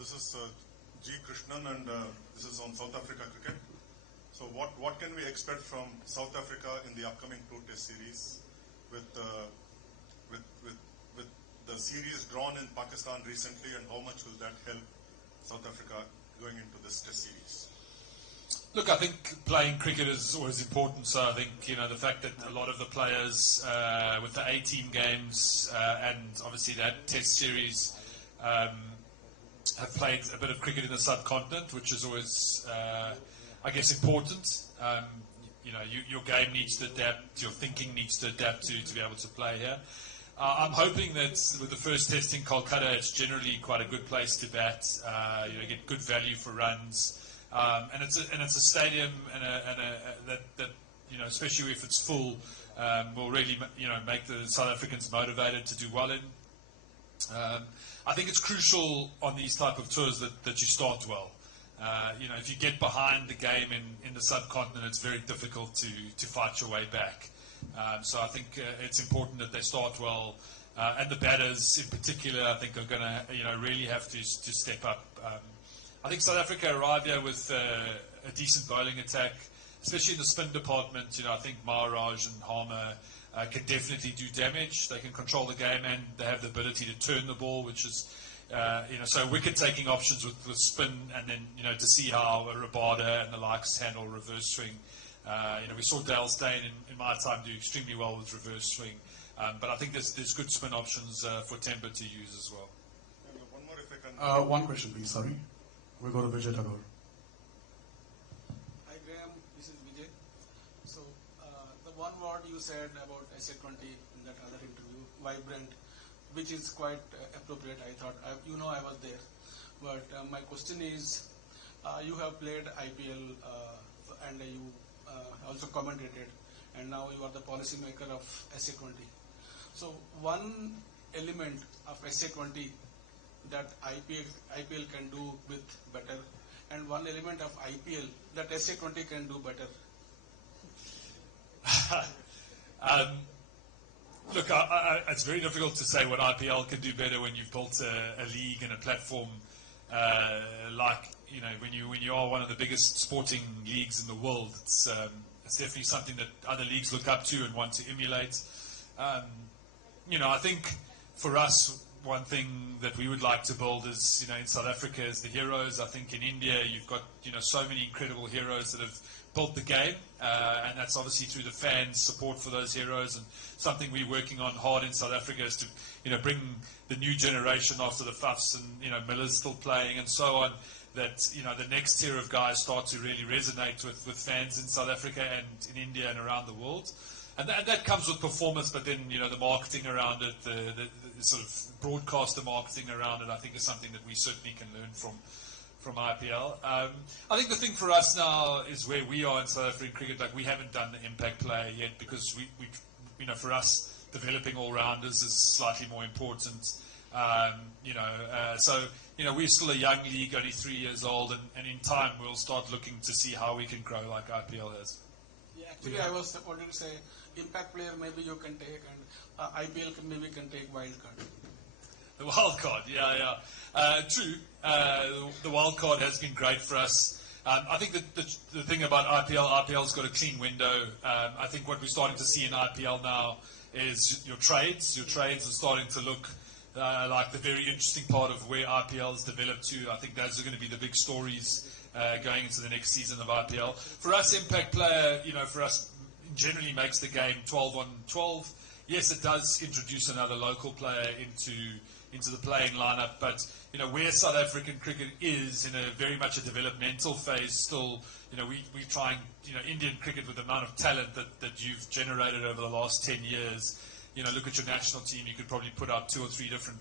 this is G. Krishnan, and this is on South Africa cricket. So what can we expect from South Africa in the upcoming Two Test series with the series drawn in Pakistan recently, and how much will that help South Africa going into this Test series? Look, I think playing cricket is always important. So I think, the fact that a lot of the players with the A-team games and obviously that Test series have played a bit of cricket in the subcontinent, which is always, I guess, important. Your game needs to adapt, your thinking needs to adapt to be able to play here. I'm hoping that with the first Test in Kolkata, it's generally quite a good place to bat. Get good value for runs. And it's a stadium that especially if it's full, will really make the South Africans motivated to do well in. I think it's crucial on these type of tours that you start well. If you get behind the game in the subcontinent, it's very difficult to fight your way back. So I think it's important that they start well, and the batters in particular, I think, are going to really have to step up. I think South Africa arrive here with a decent bowling attack, especially in the spin department. I think Maharaj and Harmer can definitely do damage. They can control the game, and they have the ability to turn the ball, which is, so wicket-taking options with spin, and then, to see how Rabada and the likes handle reverse swing. We saw Dale Steyn in my time do extremely well with reverse swing. But I think there's good spin options for Temba to use as well. One more if I can. One question, please. Sorry. We'll go to Vijay Tagore. Hi, Graeme. This is Vijay. So, the one word you said about SA20 in that other interview, vibrant, which is quite appropriate, I thought. I was there. But my question is, you have played IPL and you also commentated, and now you are the policy maker of SA20. So, one element of SA20 that IPL can do with better, and one element of IPL that SA20 can do better? Look, it's very difficult to say what IPL can do better when you've built a league and a platform when you are one of the biggest sporting leagues in the world. It's definitely something that other leagues look up to and want to emulate. I think for us, one thing that we would like to build is, in South Africa, is the heroes. I think in India, you've got, so many incredible heroes that have built the game, and that's obviously through the fans' support for those heroes. And something we're working on hard in South Africa is to, bring the new generation after the Fafs and, Miller's still playing and so on, that, the next tier of guys start to really resonate with fans in South Africa and in India and around the world. And that comes with performance, but then, the marketing around it, the sort of broadcaster marketing around it, I think is something that we certainly can learn from IPL. I think the thing for us now is where we are in South African cricket, we haven't done the impact player yet, because we for us, developing all-rounders is slightly more important. So we're still a young league, only 3 years old, and in time we'll start looking to see how we can grow like IPL is. Yeah, actually, I was wanting to say, impact player maybe you can take, and IPL maybe can take wild card. The wild card, yeah. True. The wild card has been great for us. I think that the thing about IPL's got a clean window. I think what we're starting to see in IPL now is your trades. Your trades are starting to look like the very interesting part of where IPL has developed to. I think those are going to be the big stories going into the next season of IPL. For us, impact player, for us, generally makes the game 12 on 12. Yes, it does introduce another local player into the playing lineup, but where South African cricket is in a very much a developmental phase still, we try and, Indian cricket with the amount of talent that you've generated over the last 10 years, look at your national team, you could probably put out 2 or 3 different,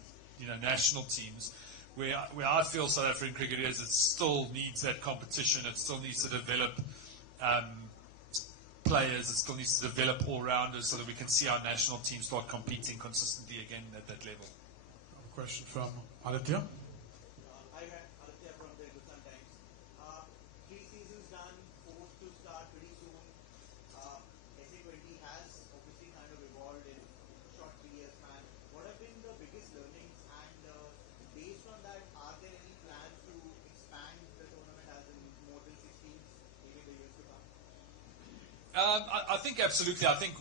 national teams. Where I feel South African cricket is, it still needs that competition, it still needs to develop players, it still needs to develop all-rounders so that we can see our national team start competing consistently again at that level. Question from Aditya. Hi, Aditya from the Hindustan Times. 3 seasons done, 4th to start pretty soon. SA20 has obviously kind of evolved in short 3 years span. What have been the biggest learnings, and based on that, are there any plans I think absolutely. I think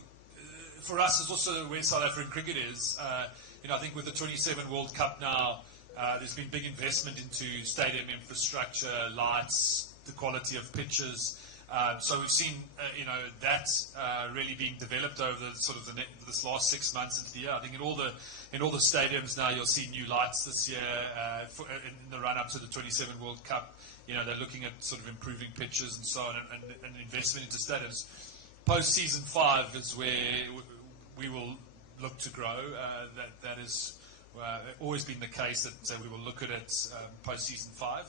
for us, it's also where South African cricket is. I think with the 27 World Cup now, there's been big investment into stadium infrastructure, lights, the quality of pitches. So we've seen, that really being developed over this last 6 months into the year. I think in all the stadiums now, you'll see new lights this year in the run up to the 27 World Cup. They're looking at sort of improving pitches and so on, and investment into stadiums. Post season 5 is where we will look to grow. That is always been the case that we will look at it post season 5.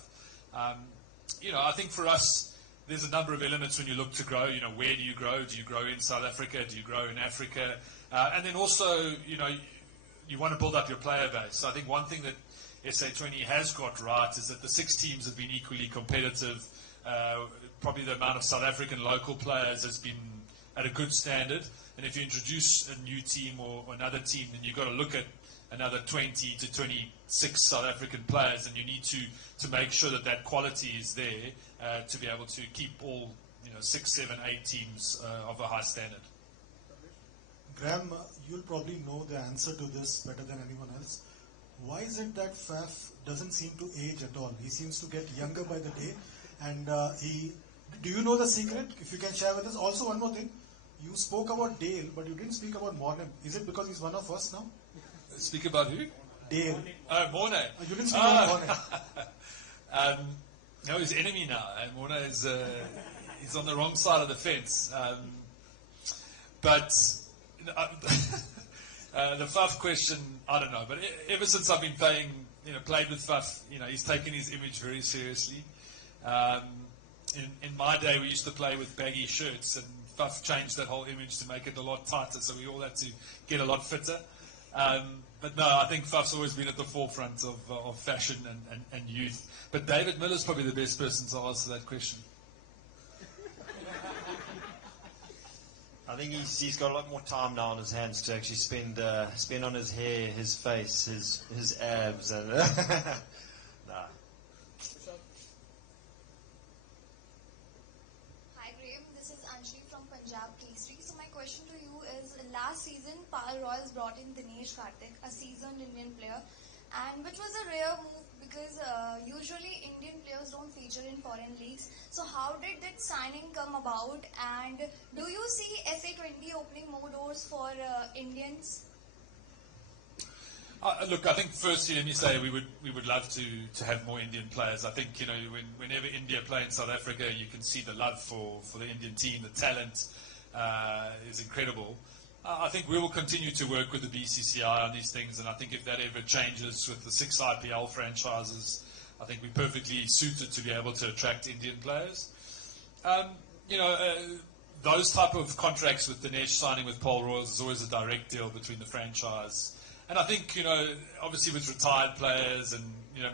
I think for us, there's a number of elements when you look to grow. Where do you grow? Do you grow in South Africa? Do you grow in Africa? And then also, you want to build up your player base. I think one thing that SA20 has got right is that the 6 teams have been equally competitive. Probably the amount of South African local players has been at a good standard. And if you introduce a new team or another team, then you've got to look at another 20 to 26 South African players, and you need to make sure that quality is there to be able to keep all 6, 7, 8 teams of a high standard. Graeme, you'll probably know the answer to this better than anyone else. Why is it that Faf doesn't seem to age at all? He seems to get younger by the day. And do you know the secret? If you can share with us. Also, one more thing. You spoke about Dale, but you didn't speak about Mornem. Is it because he's one of us now? Speak about who? Dale. Morne. You didn't speak about Mornem. No, he's enemy now. Morne is he's on the wrong side of the fence. But the Faf question, I don't know. But ever since I've been played with Faf, he's taken his image very seriously. In my day, we used to play with baggy shirts, and Faf changed that whole image to make it a lot tighter, so we all had to get a lot fitter. But no, I think Faf's always been at the forefront of fashion and youth. But David Miller's probably the best person to answer that question. I think he's got a lot more time now on his hands to actually spend on his hair, his face, his abs, and nah. Hi Graeme, this is Anjali from Punjab Kesari. So my question to you is, last season Paarl Royals brought in Dinesh Karthik, a seasoned Indian player, and which was a rare move because usually Indian players don't feature in foreign leagues. So how did that signing come about, and do you see SA20 opening more doors for Indians? Look, I think firstly, let me say we would love to have more Indian players. I think whenever India play in South Africa, you can see the love for the Indian team. The talent is incredible. I think we will continue to work with the BCCI on these things, and I think if that ever changes with the 6 IPL franchises, I think we're perfectly suited to be able to attract Indian players. Those type of contracts with Dinesh signing with Paarl Royals is always a direct deal between the franchise. And I think, obviously with retired players and,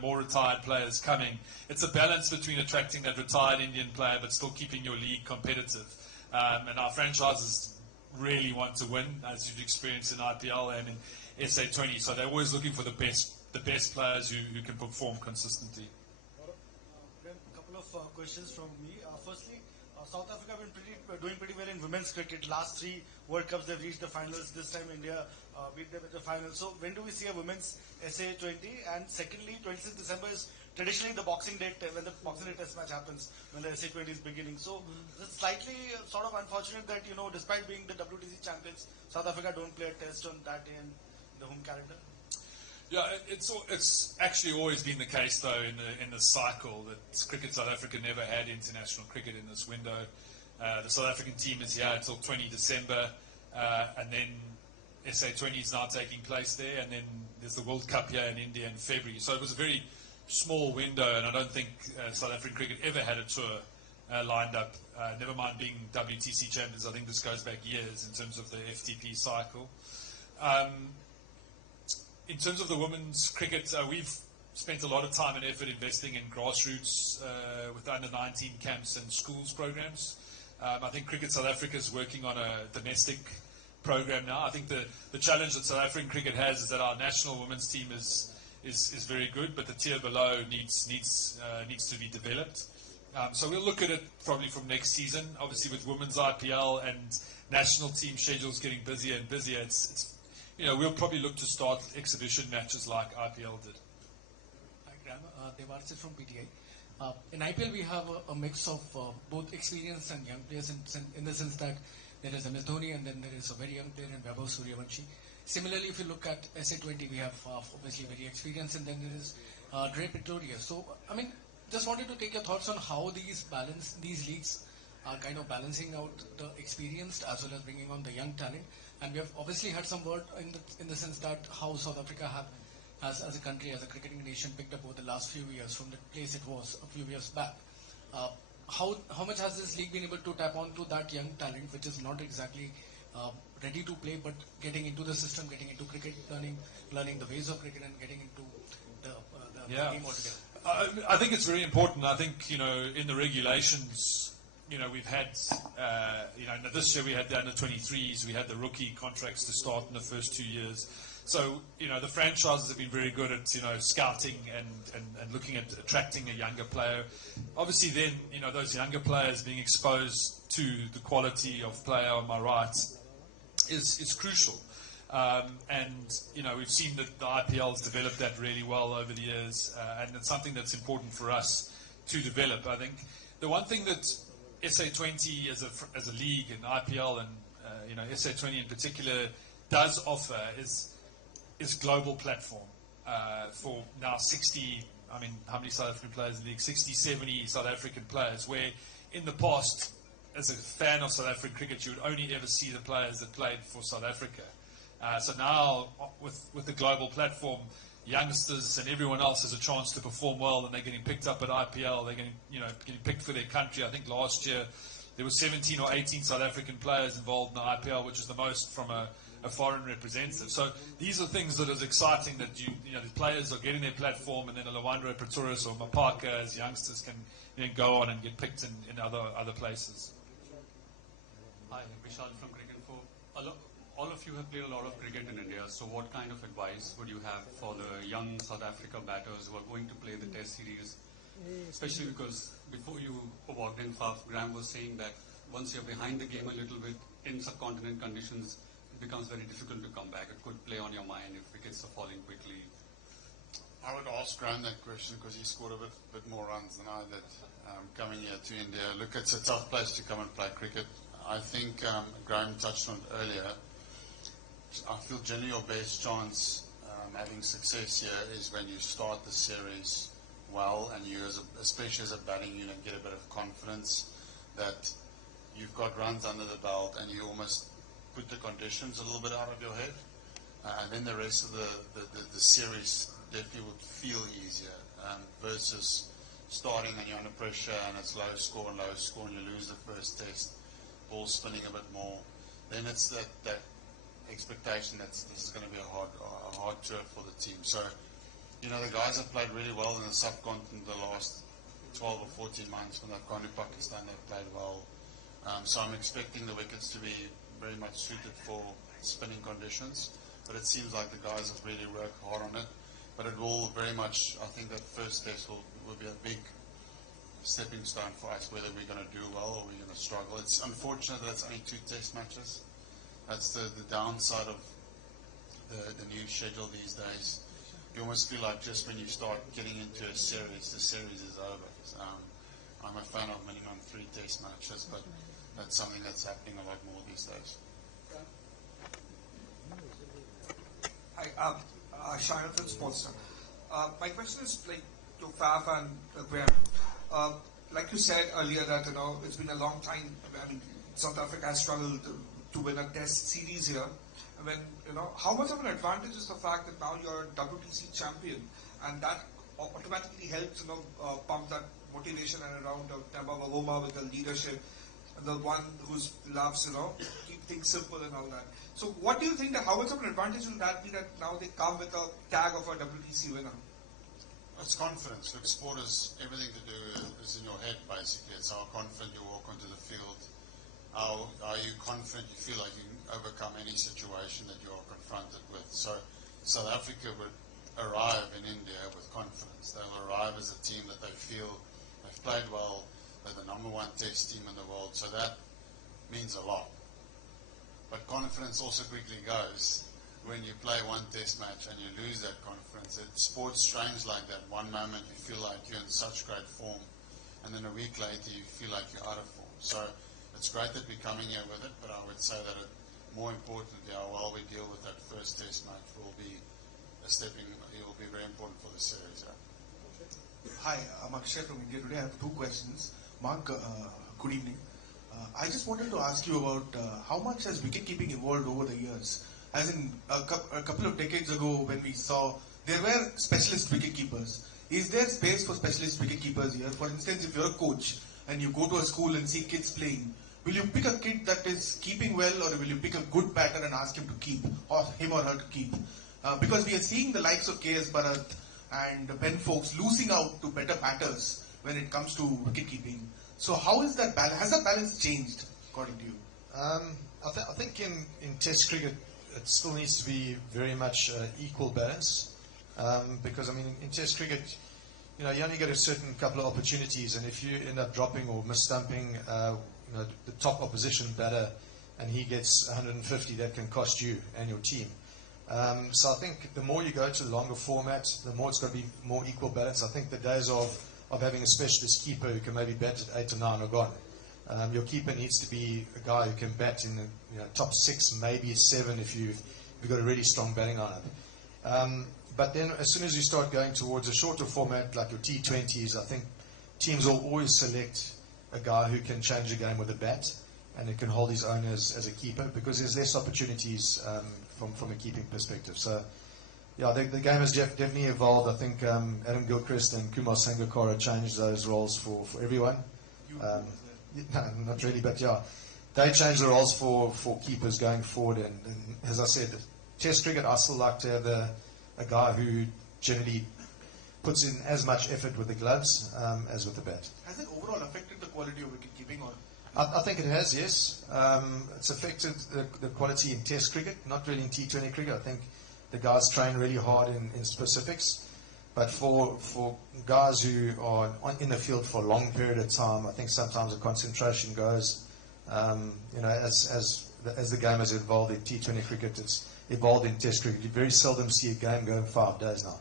more retired players coming, it's a balance between attracting that retired Indian player but still keeping your league competitive. And our franchises really want to win, as you've experienced in IPL and in SA20. So they're always looking for the best players who can perform consistently. A couple of questions from me. Firstly, South Africa have been doing pretty well in women's cricket. Last 3 World Cups they've reached the finals. This time India beat them at the final. So when do we see a women's SA20? And secondly, 26th December is traditionally the Boxing Day, when the Boxing Day test match happens, when the SA20 is beginning. So it's slightly sort of unfortunate that, despite being the WTC champions, South Africa don't play a test on that day in the home calendar. Yeah, it's actually always been the case, though, in the cycle that Cricket South Africa never had international cricket in this window. The South African team is here until 20 December, and then SA20 is now taking place there, and then there's the World Cup here in India in February. So it was a very small window, and I don't think South African cricket ever had a tour lined up, never mind being WTC champions. I think this goes back years in terms of the FTP cycle. In terms of the women's cricket, we've spent a lot of time and effort investing in grassroots with under-19 camps and schools programs. I think Cricket South Africa is working on a domestic program now. I think the challenge that South African cricket has is that our national women's team is very good, but the tier below needs to be developed. So we'll look at it probably from next season. Obviously, with women's IPL and national team schedules getting busier and busier, it's we'll probably look to start exhibition matches like IPL did. Hi, Graeme. Devarsit from PTI. In IPL, we have a mix of both experienced and young players in the sense that there is MS Dhoni and then there is a very young player in Vaibhav Suryavanshi. Similarly, if you look at SA20, we have obviously very experienced, and then there is Dre Pretoria. So, I mean, just wanted to take your thoughts on how these leagues are kind of balancing out the experienced as well as bringing on the young talent. And we have obviously had some word in the sense that how South Africa has, as a country, as a cricketing nation, picked up over the last few years from the place it was a few years back. How much has this league been able to tap onto that young talent, which is not exactly ready to play, but getting into the system, getting into cricket, learning the ways of cricket, and getting into the game altogether? I think it's very important. I think in the regulations, we've had this year we had the under-23s, we had the rookie contracts to start in the first 2 years. So the franchises have been very good at scouting and looking at attracting a younger player. Obviously, then those younger players being exposed to the quality of player on my right is crucial. And we've seen that the IPL's developed that really well over the years, and it's something that's important for us to develop. I think the one thing that SA20 as a league and IPL and SA20 in particular does offer is global platform for now 60. I mean, how many South African players in the league? 60, 70 South African players. Where in the past, as a fan of South African cricket, you would only ever see the players that played for South Africa. So now, with the global platform, youngsters and everyone else has a chance to perform well, and they're getting picked up at IPL. They're getting picked for their country. I think last year there were 17 or 18 South African players involved in the IPL, which is the most from a foreign representative. So these are things that is exciting, that the players are getting their platform, and then a Lawandra Pretorius or Mapaka as youngsters can go on and get picked in other places. Hi, Vishal from Cricket Info. All of you have played a lot of cricket in India, so what kind of advice would you have for the young South Africa batters who are going to play the Test series? Especially because before you walked in, Graeme was saying that once you're behind the game a little bit in subcontinent conditions, it becomes very difficult to come back. It could play on your mind if wickets are falling quickly. I would ask Graeme that question because he scored a bit more runs than I did coming here to India. Look, it's a tough place to come and play cricket. I think Graeme touched on it earlier. I feel generally your best chance having success here is when you start the series well, and you, especially as a batting unit, get a bit of confidence that you've got runs under the belt, and you almost put the conditions a little bit out of your head, and then the rest of the series definitely would feel easier versus starting and you're under pressure and it's low score and you lose the first test, ball spinning a bit more. Then it's that expectation that this is going to be a hard tour for the team. So, the guys have played really well in the subcontinent the last 12 or 14 months. When they've gone to Pakistan, they've played well. So I'm expecting the wickets to be very much suited for spinning conditions. But it seems like the guys have really worked hard on it. But it will very much, I think that first test will be a big stepping stone for us, whether we're going to do well or we're going to struggle. It's unfortunate that it's only 2 test matches. That's the downside of the new schedule these days. You almost feel like just when you start getting into a series, the series is over. I'm a fan of minimum 3 test matches, but that's something that's happening a lot more these days. Hi, Shine from Sportster. My question is to Faf and Graeme. Like you said earlier that it's been a long time. I mean, South Africa has struggled to win a Test series here. When how much of an advantage is the fact that now you're a WTC champion, and that automatically helps pump that motivation and around Temba Bavuma with the leadership, the one who loves keep things simple and all that. So what do you think how much of an advantage will that be that now they come with a tag of a WTC winner? It's confidence. Look, sport is everything to do is in your head basically. It's how confident you walk onto the field. How are you confident you feel like you can overcome any situation that you are confronted with. So South Africa would arrive in India with confidence. They'll arrive as a team that they feel they've played well, they're the number 1 test team in the world, so that means a lot. But confidence also quickly goes when you play one test match and you lose that confidence. Sports strange like that. One moment you feel like you're in such great form, and then a week later you feel like you're out of form. So it's great that we're coming here with it, but I would say that more importantly, how well we deal with that first test match will be it will be very important for the series. Hi, I'm Akshay from India Today. I have 2 questions. Mark, good evening. I just wanted to ask you about how much has wicket-keeping evolved over the years? As in, a couple of decades ago when we saw there were specialist wicket-keepers. Is there space for specialist wicket-keepers here? For instance, if you're a coach and you go to a school and see kids playing, will you pick a kid that is keeping well, or will you pick a good batter and ask him to keep, or him or her to keep? Because we are seeing the likes of K.S. Bharat and Ben Foakes losing out to better batters when it comes to wicket-keeping. So how is that balance? Has that balance changed, according to you? I think in Test cricket, it still needs to be very much equal balance. Because, I mean, in Test cricket, you only get a certain couple of opportunities, and if you end up dropping or misstumping, the top opposition batter, and he gets 150, that can cost you and your team. So I think the more you go to longer formats, the more it's going to be more equal balance. I think the days of having a specialist keeper who can maybe bat at 8 or 9 are gone. Your keeper needs to be a guy who can bat in the top 6, maybe 7 if you've got a really strong batting lineup. But then as soon as you start going towards a shorter format like your T20s, I think teams will always select a guy who can change a game with a bat and who can hold his own as a keeper, because there's less opportunities from a keeping perspective. So, yeah, the game has definitely evolved. I think Adam Gilchrist and Kumar Sangakkara changed those roles for everyone. No, not really, but yeah, they changed the roles for keepers going forward. And as I said, Test cricket, I still like to have a guy who generally puts in as much effort with the gloves as with the bat. Has it overall affected the quality of wicket keeping? Or I think it has, yes. It's affected the quality in Test cricket, not really in T20 cricket. I think the guys train really hard in specifics. But for guys who are in the field for a long period of time, I think sometimes the concentration goes. As the game has evolved in T20 cricket, it's evolved in Test cricket. You very seldom see a game go in 5 days now.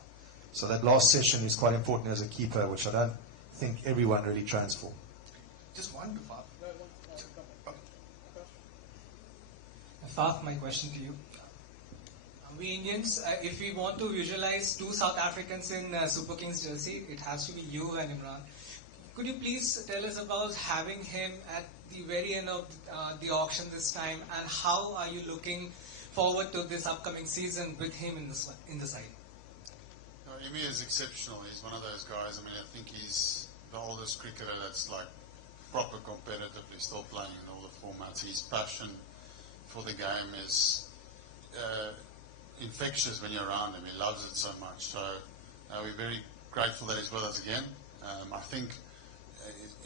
So that last session is quite important as a keeper, which I don't think everyone really trains for. Just one to Faf. Faf, my question to you. We Indians, if we want to visualize 2 South Africans in Super Kings jersey, it has to be you and Imran. Could you please tell us about having him at the very end of the auction this time, and how are you looking forward to this upcoming season with him in the side? Imi is exceptional. He's one of those guys. I mean, I think he's the oldest cricketer that's like proper competitively still playing in all the formats. His passion for the game is infectious when you're around him. He loves it so much. So we're very grateful that he's with us again. I think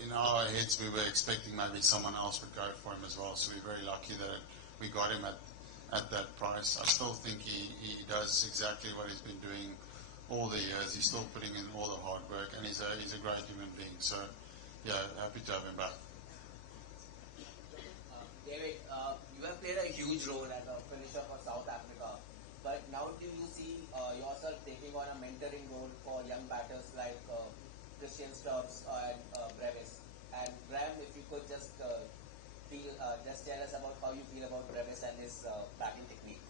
in our heads we were expecting maybe someone else would go for him as well. So we're very lucky that we got him at that price. I still think he does exactly what he's been doing all the years. He's still putting in all the hard work, and he's a great human being. So, yeah, happy to have him back. David, you have played a huge role as a finisher for South Africa, but now do you see yourself taking on a mentoring role for young batters like Christian Stubbs and Brevis? And Graeme, if you could just tell us about how you feel about Brevis and his batting technique.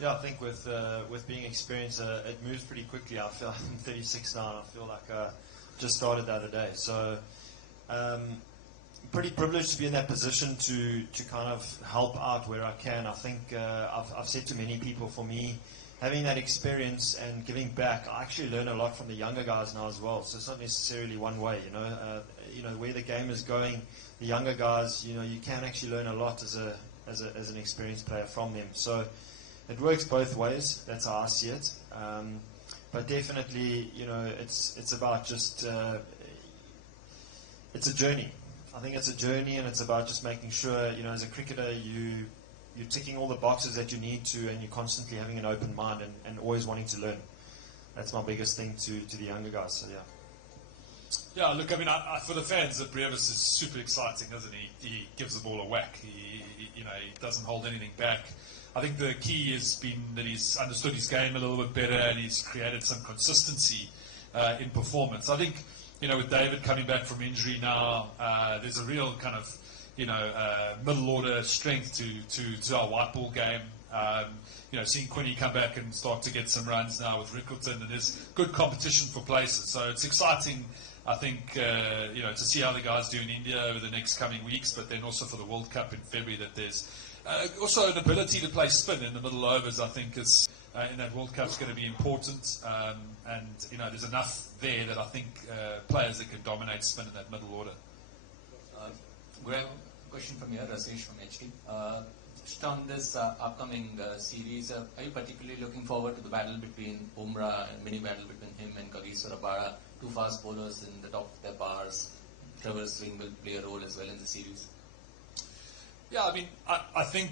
Yeah, I think with being experienced, it moves pretty quickly. I'm 36 now, and I feel like I just started the other day. So, pretty privileged to be in that position to kind of help out where I can. I think I've said to many people, for me, having that experience and giving back, I actually learn a lot from the younger guys now as well. So it's not necessarily one way, where the game is going. The younger guys, you can actually learn a lot as an experienced player from them. So it works both ways. That's how I see it. But definitely, it's about just it's a journey. I think it's a journey, and it's about just making sure, as a cricketer, you're ticking all the boxes that you need to, and you're constantly having an open mind and always wanting to learn. That's my biggest thing to the younger guys. So yeah. Yeah, look, I mean, for the fans, Brevis is super exciting, isn't he? He gives the ball a whack. He doesn't hold anything back. I think the key has been that he's understood his game a little bit better and he's created some consistency in performance. I think, with David coming back from injury now, there's a real kind of, middle order strength to our white ball game. Seeing Quinny come back and start to get some runs now with Rickleton, and there's good competition for places. So it's exciting, I think, to see how the guys do in India over the next coming weeks, but then also for the World Cup in February that there's also an ability to play spin in the middle overs, I think, is in that World Cup is going to be important. And there's enough there that I think players that can dominate spin in that middle order. Graeme, question from here, Rasesh from HT. Just on this upcoming series, are you particularly looking forward to the battle between Bumrah and mini battle between him and Kagiso Rabada, two fast bowlers in the top of their bars? Trevor Swing will play a role as well in the series. Yeah, I mean, I think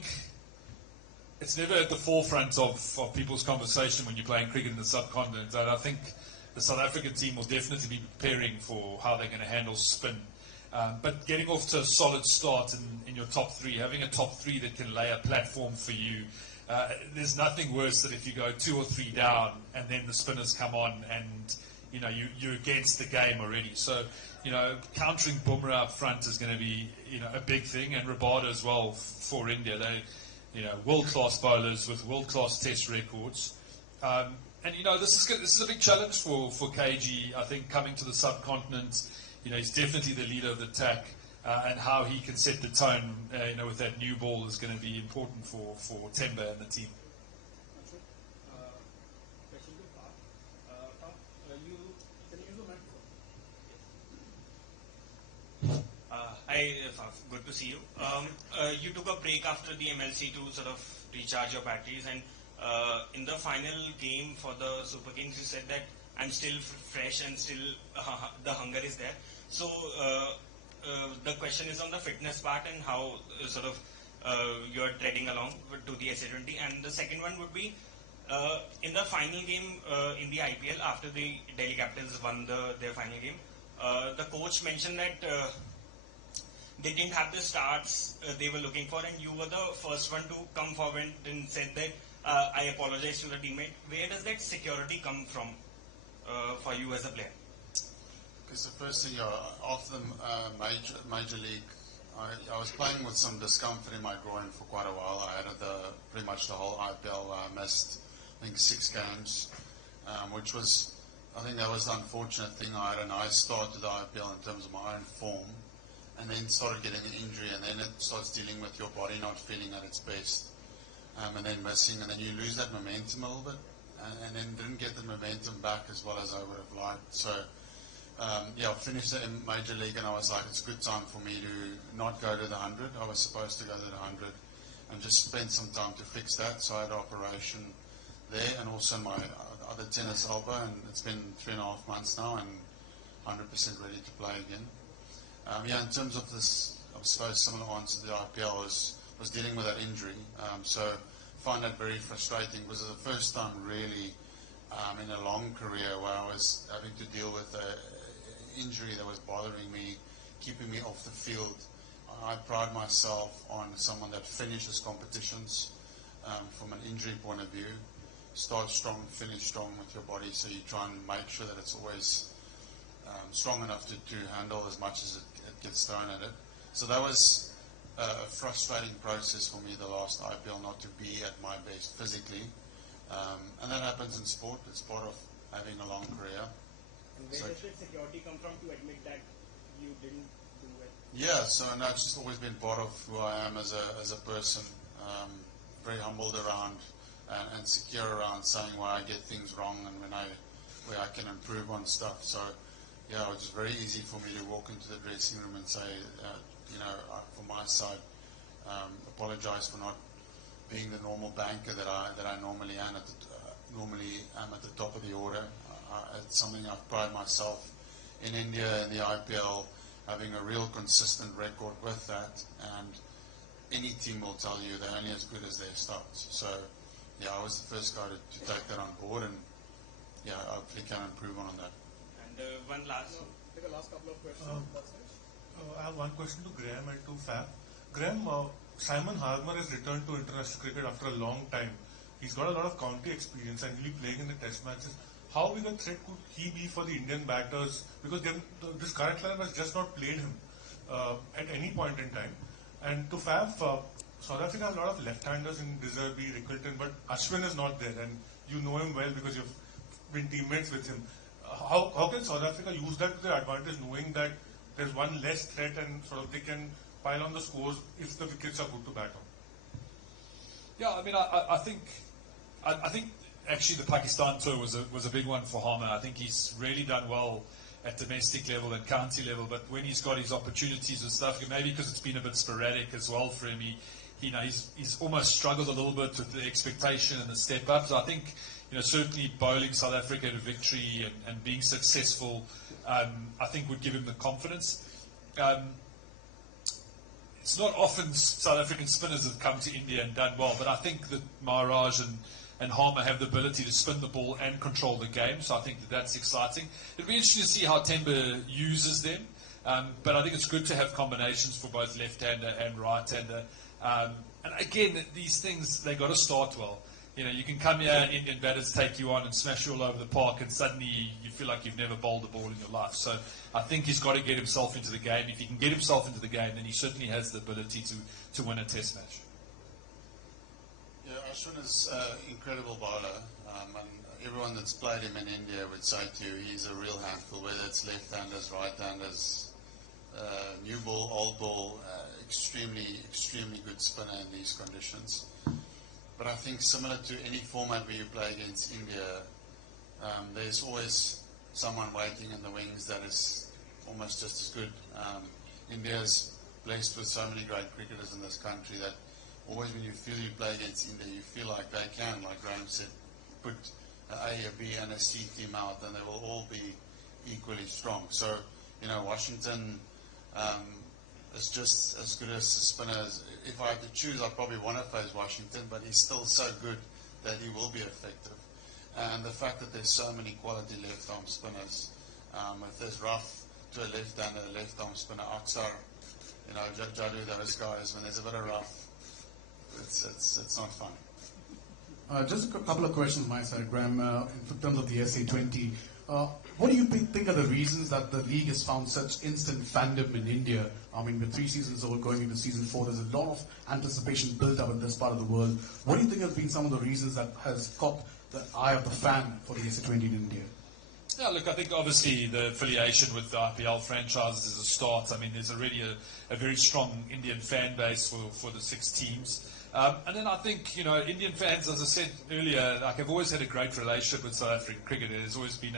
it's never at the forefront of people's conversation when you're playing cricket in the subcontinent. And I think the South African team will definitely be preparing for how they're going to handle spin. But getting off to a solid start in your top three, having a top three that can lay a platform for you, there's nothing worse than if you go 2 or 3 down and then the spinners come on and you're against the game already. So countering Bumrah up front is going to be a big thing, and Rabada as well for India. They world-class bowlers with world-class test records. And this is a big challenge for KG. I think coming to the subcontinent, he's definitely the leader of the attack, and how he can set the tone, with that new ball is going to be important for Temba and the team. Hi, good to see you. You took a break after the MLC to sort of recharge your batteries, and in the final game for the Super Kings, you said that I'm still fresh and still the hunger is there. So the question is on the fitness part and how you're treading along to the SA20. And the second one would be in the final game in the IPL after the Delhi Capitals won their final game. The coach mentioned that they didn't have the starts they were looking for, and you were the first one to come forward and said that I apologize to the teammate. Where does that security come from for you as a player? Because the first thing, after the major league, I was playing with some discomfort in my groin for quite a while. I had pretty much the whole IPL. I missed, I think, 6 games, which was, I think that was the unfortunate thing. I had a nice start to the IPL in terms of my own form, and then started getting an injury, and then it starts dealing with your body not feeling at its best, and then missing, and then you lose that momentum a little bit, and then didn't get the momentum back as well as I would have liked. So, I finished the Major League, and I was like, it's a good time for me to not go to the 100. I was supposed to go to the 100, and just spend some time to fix that. So I had an operation there, and also my other tennis elbow, and it's been 3.5 months now, and 100% ready to play again. In terms of this, I suppose similar answer to the IPL was dealing with that injury. So I find that very frustrating, because it was the first time really in a long career where I was having to deal with an injury that was bothering me, keeping me off the field. I pride myself on someone that finishes competitions from an injury point of view. Start strong, finish strong with your body, so you try and make sure that it's always strong enough to handle as much as it gets thrown at it. So that was a frustrating process for me the last IPL, not to be at my best physically. And that happens in sport. It's part of having a long career. And where does that security come from to admit that you didn't do it? Yeah, and that's just always been part of who I am as a person. Very humbled around and secure around saying where I get things wrong and where I can improve on stuff. So, it was very easy for me to walk into the dressing room and say, from my side, apologize for not being the normal banker that I normally am at the top of the order. It's something I've prided myself in India, in the IPL, having a real consistent record with that, and any team will tell you they're only as good as their starts. So, I was the first guy to take that on board, and hopefully can improve on that. And one last. Because the last couple of questions. I have one question to Graeme and to Fab. Graeme, Simon Harmer has returned to international cricket after a long time. He's got a lot of county experience and he'll be playing in the test matches. How big a threat could he be for the Indian batters? Because this current lineup has just not played him at any point in time. And to Fab, South Africa has a lot of left-handers in Deserby, Rickleton, but Ashwin is not there, and you know him well because you've been teammates with him. How can South Africa use that to their advantage, knowing that there's one less threat and sort of they can pile on the scores if the wickets are good to bat on? Yeah, I mean, I think actually the Pakistan tour was a big one for Harmer. I think he's really done well at domestic level and county level, but when he's got his opportunities with South Africa, maybe because it's been a bit sporadic as well for him, he's almost struggled a little bit with the expectation and the step up. So I think, certainly bowling South Africa to victory and being successful, I think would give him the confidence. It's not often South African spinners have come to India and done well, but I think that Maharaj and Harmer have the ability to spin the ball and control the game, so I think that's exciting. It'll be interesting to see how Temba uses them, but I think it's good to have combinations for both left-hander and right-hander. And again, these things, they got to start well. You can come here and Indian batters take you on and smash you all over the park, and suddenly you feel like you've never bowled a ball in your life. So I think he's got to get himself into the game. If he can get himself into the game, then he certainly has the ability to win a test match. Yeah, Ashwin is an incredible bowler, and everyone that's played him in India would say to you he's a real handful, whether it's left-handers, right-handers, new ball, old ball, extremely good spinner in these conditions. But I think similar to any format where you play against India, there's always someone waiting in the wings that is almost just as good. India's blessed with so many great cricketers in this country that always when you feel you play against India, you feel like they can, like Graeme said, put A, a B and a C team out and they will all be equally strong. So, Washington is just as good as the spinners. If I had to choose, I'd probably want to face Washington, but he's still so good that he will be effective. And the fact that there's so many quality left-arm spinners, if there's Ruff to a left-hander, left-arm spinner, Aksar, Jadu, those guys, when there's a bit of Ruff, it's not fun. Just a couple of questions on my side, Graeme, in terms of the SA20. What do you think are the reasons that the league has found such instant fandom in India? I mean, with 3 seasons over going into season 4, there's a lot of anticipation built up in this part of the world. What do you think have been some of the reasons that has caught the eye of the fan for the SA20 in India? Yeah, look, I think obviously the affiliation with the IPL franchises is a start. I mean, there's already a very strong Indian fan base for the 6 teams. And then I think, Indian fans, as I said earlier, have always had a great relationship with South African cricket. There's always been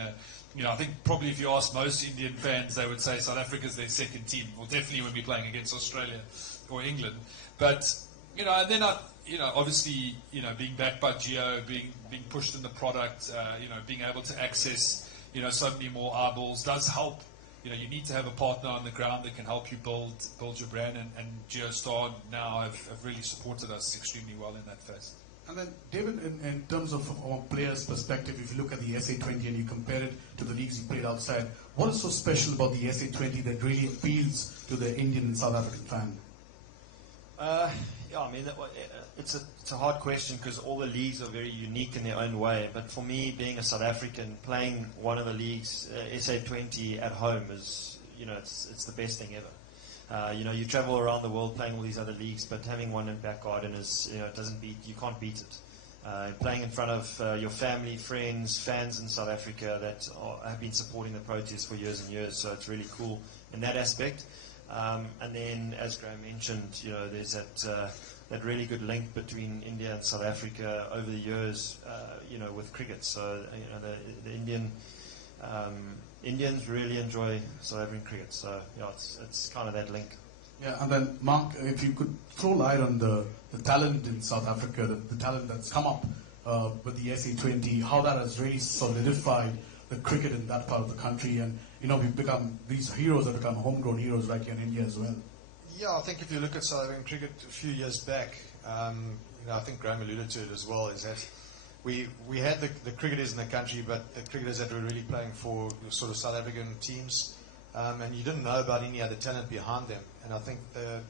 I think probably if you ask most Indian fans, they would say South Africa's their second team. Well, definitely when we're playing against Australia or England. But, and then obviously, being backed by Geo, being pushed in the product, being able to access, so many more eyeballs does help. You need to have a partner on the ground that can help you build your brand, and GeoStar now have really supported us extremely well in that phase. And then, David, in terms of from a player's perspective, if you look at the SA20 and you compare it to the leagues you played outside, what is so special about the SA20 that really appeals to the Indian and South African fan? Yeah, I mean, it's a hard question because all the leagues are very unique in their own way. But for me, being a South African, playing one of the leagues, SA20 at home is, it's the best thing ever. You travel around the world playing all these other leagues, but having one in back garden is, you can't beat it. Playing in front of your family, friends, fans in South Africa that have been supporting the Proteas for years and years, so it's really cool in that aspect. And then, as Graeme mentioned, there's that really good link between India and South Africa over the years, with cricket. So, the Indians really enjoy South African cricket. So, it's kind of that link. Yeah, and then, Mark, if you could throw light on the talent in South Africa, the talent that's come up with the SA20, how that has really solidified the cricket in that part of the country, and we've become, these heroes have become homegrown heroes right here in India as well. Yeah, I think if you look at South African cricket a few years back, I think Graeme alluded to it as well, is that we had the cricketers in the country, but the cricketers that were really playing for sort of South African teams and you didn't know about any other talent behind them. And I think the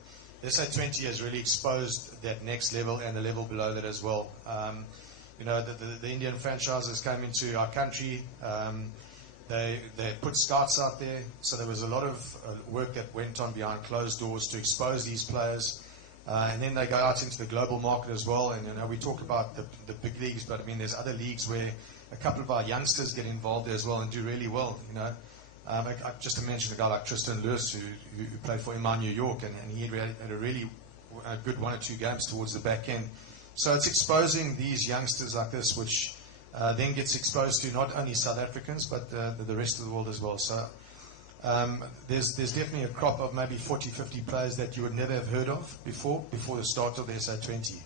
SA20 has really exposed that next level and the level below that as well. The Indian franchises came into our country. They put scouts out there, so there was a lot of work that went on behind closed doors to expose these players. And then they go out into the global market as well. And we talk about the big leagues, but I mean there's other leagues where a couple of our youngsters get involved there as well and do really well. Just to mention a guy like Tristan Lewis who played for MI New York, and he had a really good 1 or 2 games towards the back end. So it's exposing these youngsters like this, which then gets exposed to not only South Africans but the rest of the world as well. So there's definitely a crop of maybe 40, 50 players that you would never have heard of before the start of the SA20.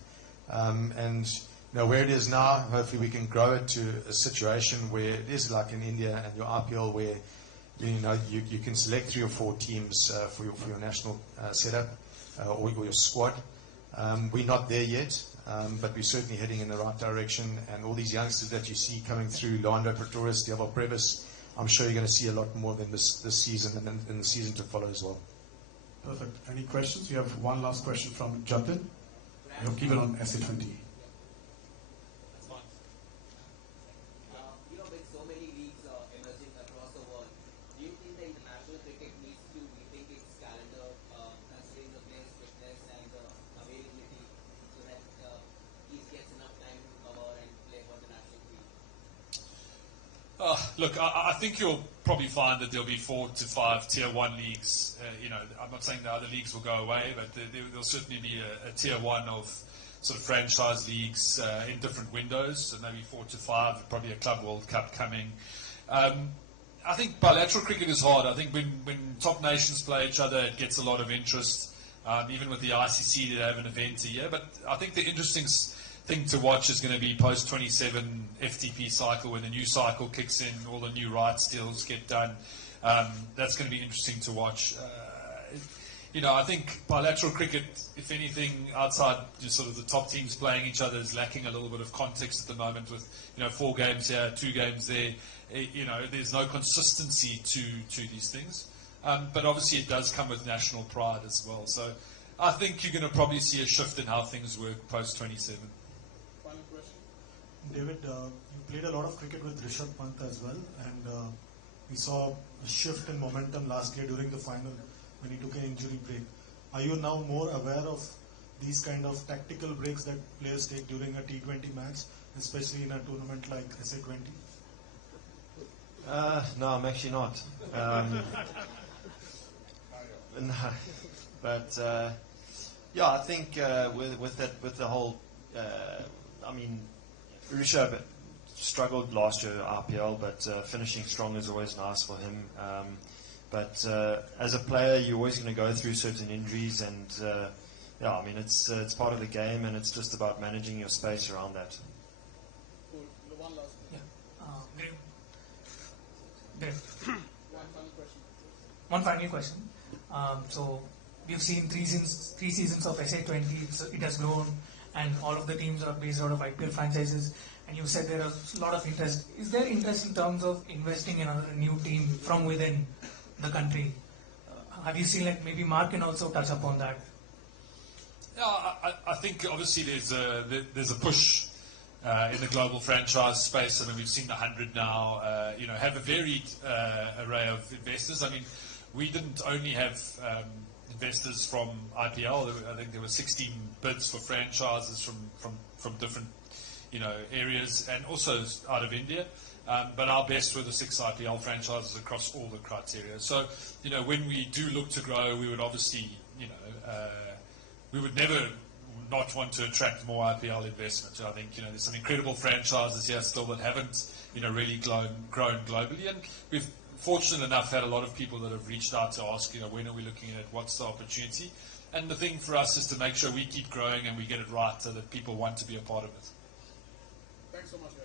And where it is now, hopefully we can grow it to a situation where it is like in India and your IPL, where you can select 3 or 4 teams for your national setup or your squad. We're not there yet, but we're certainly heading in the right direction. And all these youngsters that you see coming through, Lando Pretorius, Diavo Previs, I'm sure you're going to see a lot more than this season and in the season to follow as well. Perfect. Any questions? We have one last question from Jatin. We'll keep it on SA20. With so many leagues emerging across the world, do you think the international cricket needs to rethink its calendar, considering the players' fitness and the availability, so that each gets enough time to cover and play for the national team? Look, I think you'll probably find that there'll be 4 to 5 Tier 1 leagues. I'm not saying the other leagues will go away, but there'll certainly be a Tier 1 of sort of franchise leagues in different windows, so maybe 4 to 5, probably a Club World Cup coming. I think bilateral cricket is hard. I think when top nations play each other, it gets a lot of interest. Even with the ICC, they have an event a year. But I think the interesting thing to watch is going to be post-27 FTP cycle, when the new cycle kicks in, all the new rights deals get done. That's going to be interesting to watch. I think bilateral cricket, if anything, outside just sort of the top teams playing each other, is lacking a little bit of context at the moment with, 4 games here, 2 games there. There's no consistency to these things. But obviously it does come with national pride as well. So I think you're going to probably see a shift in how things work post-27. Final question. David, you played a lot of cricket with Rishabh Pant as well, and we saw a shift in momentum last year during the final when he took an injury break. Are you now more aware of these kind of tactical breaks that players take during a T20 match, especially in a tournament like SA20? No, I'm actually not. No, but I think with the whole, Rishabh struggled last year at RPL, but finishing strong is always nice for him. But as a player, you're always going to go through certain injuries, and it's part of the game, and it's just about managing your space around that. Cool. The one last. Great. One final question. One final question. So we've seen three seasons of SA20. It has grown, and all of the teams are based out of IPL franchises. And you said there is a lot of interest. Is there interest in terms of investing in another new team from within the country? Have you seen, maybe Mark can also touch upon that? Yeah, I think obviously there's a push in the global franchise space. We've seen 100 now, have a varied array of investors. We didn't only have investors from IPL. I think there were 16 bids for franchises from different areas, and also out of India. But our best were the 6 IPL franchises across all the criteria. So, when we do look to grow, we would obviously, we would never not want to attract more IPL investment. I think, there's some incredible franchises here still that haven't, really grown globally. And we've, fortunate enough, had a lot of people that have reached out to ask, when are we looking at it, what's the opportunity? And the thing for us is to make sure we keep growing and we get it right so that people want to be a part of it. Thanks so much, guys.